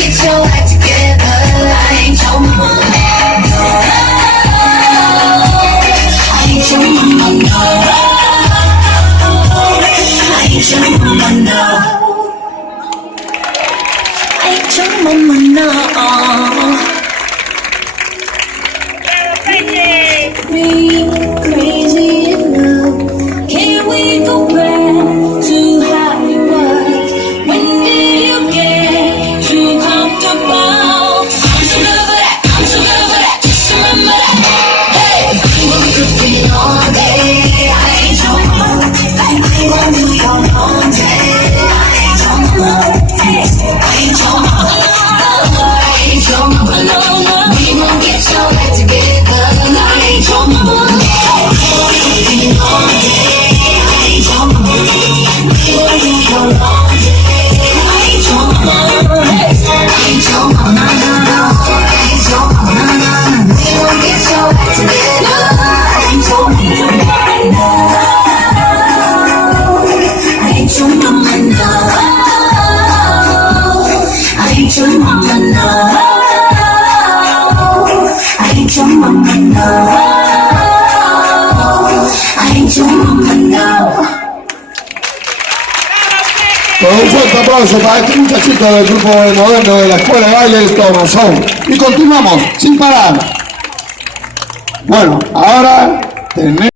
get your act together. I ain't your mama. No. I ain't your mama, no. I ain't your mama, no. I ain't your mama, no. Me crazy in love. Can we go back to how it was? When did you get too comfortable? I'm so good for that. I'm so good for that. Just remember that. Hey, I'm gonna be cooking all day. I ain't your mama. I'm gonna do your laundry. I ain't your mama. Hey, I ain't your mama. I ain't your mama. No, no. We gon' get your act together. I ain't your mama. Con un fuerte aplauso para este muchachito del grupo moderno de la Escuela de Baile del Tornasol. Y continuamos sin parar. Bueno, ahora tenemos